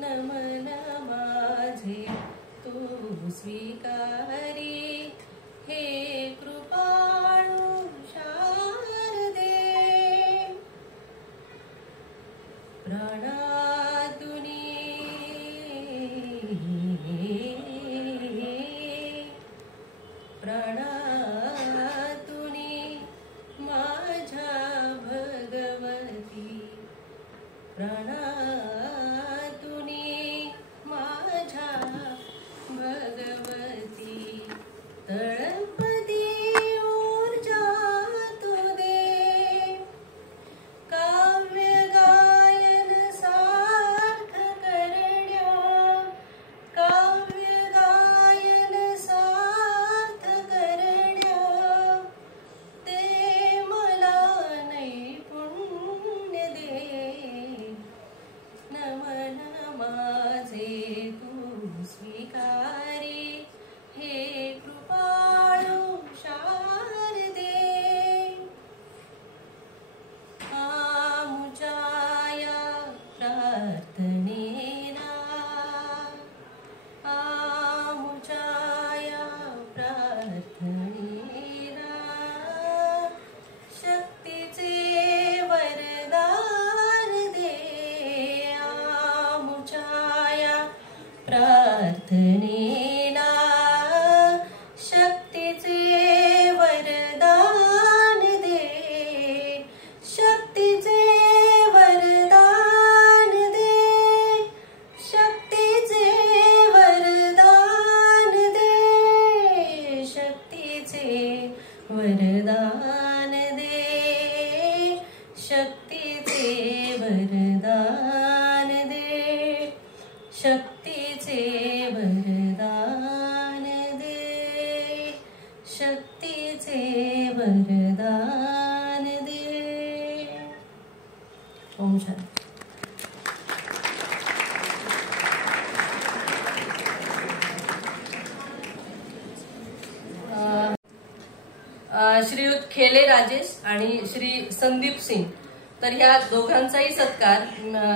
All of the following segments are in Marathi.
नमन माझे तू स्वीकारी, हे कृपाळू शारदे. प्राणातुनी माझ्या भगवती, प्राणातुनी माझ्या भगवती. तळपदी ऊर्जा तू दे, काव्य गायन सार्थ करण्या, काव्य गायन सार्थ करण्या. ते मला नैपुण्य दे, नमन माझे तू स्वीकारी, हे कृपाळू शारदे. आमुच्या प्रार्थनेना, आमुच्या प्रार्थनेना, शक्तीचे वरदान दे. आमुच्या प्रार्थनेना, शक्तीचे वरदान दे, शक्तीचे वरदान दे, शक्तीचे वरदान दे, शक्तीचे वरदान दे, शक्तीचे वरदान दे, शक्तीचे वरदान दे, शक्तीचे वरदान दे. ओम शांती. श्रीयुत खेले राजेश आणि श्री संदीप सिंग, तर ह्या दोघांचाही सत्कार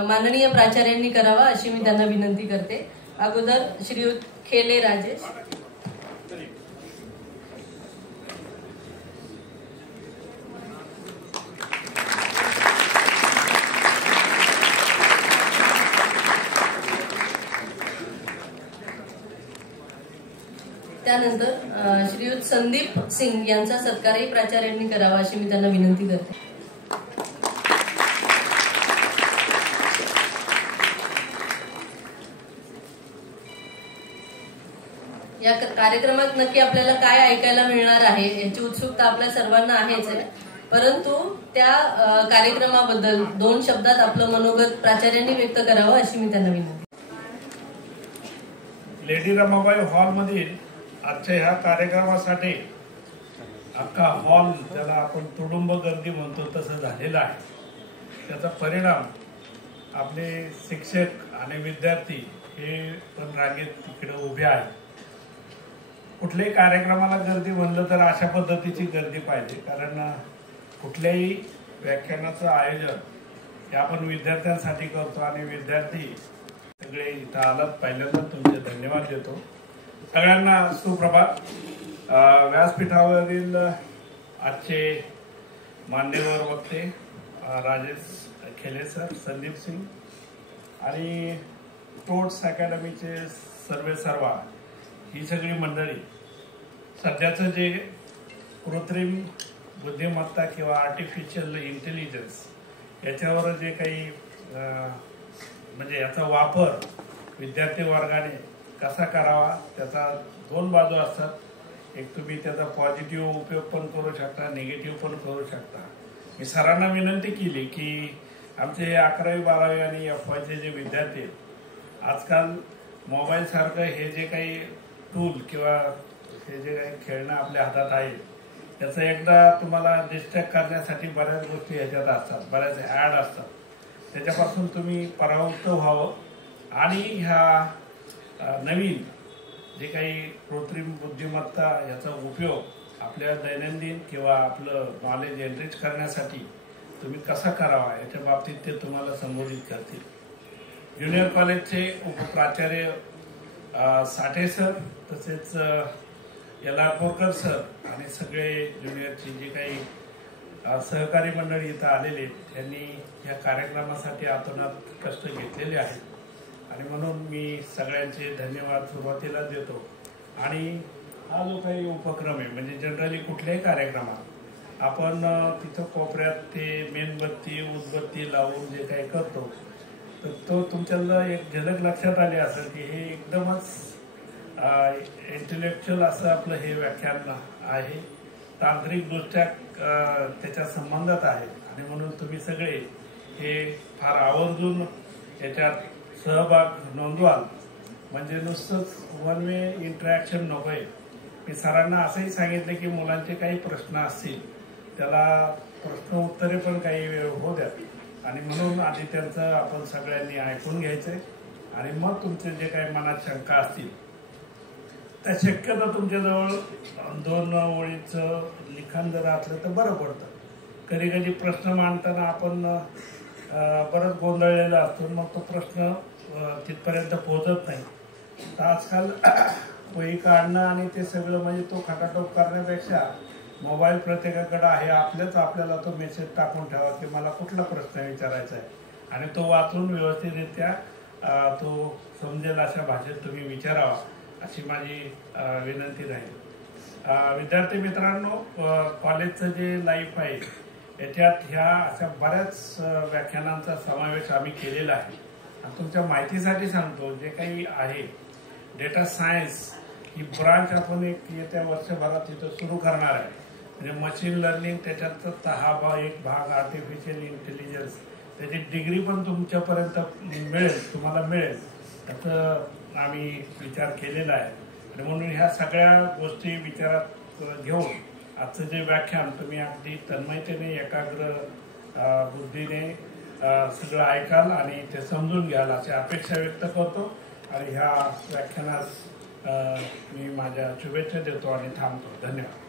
माननीय प्राचार्यांनी करावा अशी मी त्यांना विनंती करते. अगोदर श्रीयुत खेले राजेश. त्यानंतर श्रीयुत संदीप सिंग यांचा सत्कारही प्राचार्यांनी करावा अशी मी त्यांना विनंती करते. या कार्यक्रमात नक्की आपल्याला काय ऐकायला मिळणार आहे याची उत्सुकता आपल्या सर्वांना आहेच आहे, परंतु त्या कार्यक्रमाबद्दल 2 शब्दात आपलं मनोगत प्राचार्यांनी व्यक्त करावं अशी मी त्यांना विनंती. लेडी रमाबाई हॉल मधील आजच्या ह्या कार्यक्रमासाठी अख्खा हॉल, ज्याला आपण तुडुंब गर्दी म्हणतो तसं झालेला आहे. त्याचा परिणाम आपले शिक्षक आणि विद्यार्थी हे पण रांगेत तिकडे उभे आहेत. कुठल्याही कार्यक्रमाला गर्दी म्हणलं तर अशा पद्धतीची गर्दी पाहिजे, कारण कुठल्याही व्याख्यानाचं आयोजन हे आपण विद्यार्थ्यांसाठी करतो आणि विद्यार्थी सगळे इथं आलात. पहिल्यांदा तुमचे धन्यवाद देतो. सगळ्यांना सुप्रभात. व्यासपीठावरील आजचे मान्यवर वक्ते राजेश खेले सर, संदीप सिंग आणि स्पोर्ट्स अकॅडमीचे सर्वा, ही सगळी मंडळी, सध्याचं जे कृत्रिम बुद्धिमत्ता किंवा आर्टिफिशियल इंटेलिजन्स याच्यावर जे काही म्हणजे याचा वापर विद्यार्थी वर्गाने कसा करावा, त्याचा 2 बाजू असतात. एक तुम्ही त्याचा पॉझिटिव्ह उपयोग पण करू शकता, निगेटिव्ह पण करू शकता. मी सरांना विनंती केली की आमचे 11वी 12वी आणि FYचे जे विद्यार्थी आहेत, आजकाल मोबाईल सारखं हे जे काही टूल किंवा हे जे काही खेळणं आपल्या हातात आहे त्याचं एकदा तुम्हाला डिस्ट्रॅक्ट करण्यासाठी बऱ्याच गोष्टी ह्याच्यात असतात, बऱ्याच ॲड असतात. त्याच्यापासून तुम्ही परावृत्त व्हावं आणि ह्या नवीन जे काही कृत्रिम बुद्धिमत्ता याचा उपयोग आपल्या दैनंदिन किंवा आपलं नॉलेज एनरिच करण्यासाठी तुम्ही कसा करावा याच्या बाबतीत ते तुम्हाला संबोधित करतील. ज्युनियर कॉलेजचे उपप्राचार्य साठे सर, तसेच यलापूरकर सर आणि सगळे ज्युनियरची जे काही सहकारी मंडळी इथं आलेले त्यांनी या कार्यक्रमासाठी आतोनात कष्ट घेतलेले आहेत आणि म्हणून मी सगळ्यांचे धन्यवाद सुरुवातीला देतो. आणि हा जो काही उपक्रम आहे म्हणजे जनरली कुठल्याही कार्यक्रमात आपण तिथं कोपऱ्यात ते मेणबत्ती उदबत्ती लावून जे काही करतो तर तो तुमच्याला एक झलक लक्षात आली असेल की हे एकदमच इंटेलेक्च्युअल असं आपलं हे व्याख्यान आहे, तांत्रिकदृष्ट्या त्याच्या संबंधात आहे आणि म्हणून तुम्ही सगळे हे फार आवर्जून याच्यात सहभाग नोंदवाल. म्हणजे नुसतंच वन वे इंटरॅक्शन नको आहे. मी सरांना असंही सांगितलं की मुलांचे काही प्रश्न असतील त्याला प्रश्न उत्तरे पण काही वेळ होऊ द्या आणि म्हणून आधी त्यांचं आपण सगळ्यांनी ऐकून घ्यायचंय आणि मग तुमचे जे काही मनात शंका असतील त्या शक्यतो तुमच्याजवळ 2 ओळीचं लिखाण जर असलं तर बरं पडतं. कधी कधी प्रश्न मांडताना आपण बरंच गोंधळलेला असतो, मग तो प्रश्न तिथपर्यंत पोहोचत नाही. तर आजकाल वही काढणं आणि ते सगळं म्हणजे तो खटाटोप करण्यापेक्षा मोबाईल प्रत्येकाकडे आहे, आपल्याला तो मेसेज टाकून ठेवा की मला कुठला प्रश्न विचारायचा आहे आणि तो वाचून व्यवस्थितरित्या तो समजेल अशा भाषेत तुम्ही विचारावा अशी माझी विनंती राहील. विद्यार्थी मित्रांनो, कॉलेजचं जे लाईफ आहे याच्यात ह्या अशा बऱ्याच व्याख्यानांचा समावेश आम्ही केलेला आहे. आणि तुमच्या माहितीसाठी सांगतो, जे काही आहे डेटा सायन्स ही ब्रांच आपण एक येत्या वर्षभरात इथं सुरू करणार आहे. म्हणजे मशीन लर्निंग त्याच्यात हा एक भाग आर्टिफिशियल इंटेलिजन्स त्याची डिग्री पण तुमच्यापर्यंत तुम्हाला मिळेल त्याचं आम्ही विचार केलेला आहे. आणि म्हणून ह्या सगळ्या गोष्टी विचारात घेऊन आजचं जे व्याख्यान तुम्ही अगदी तन्मयतेने एकाग्र बुद्धीने सगळं ऐकाल आणि ते समजून घ्याल अशी अपेक्षा व्यक्त करतो. आणि ह्या व्याख्यानास मी माझ्या शुभेच्छा देतो आणि थांबतो. धन्यवाद.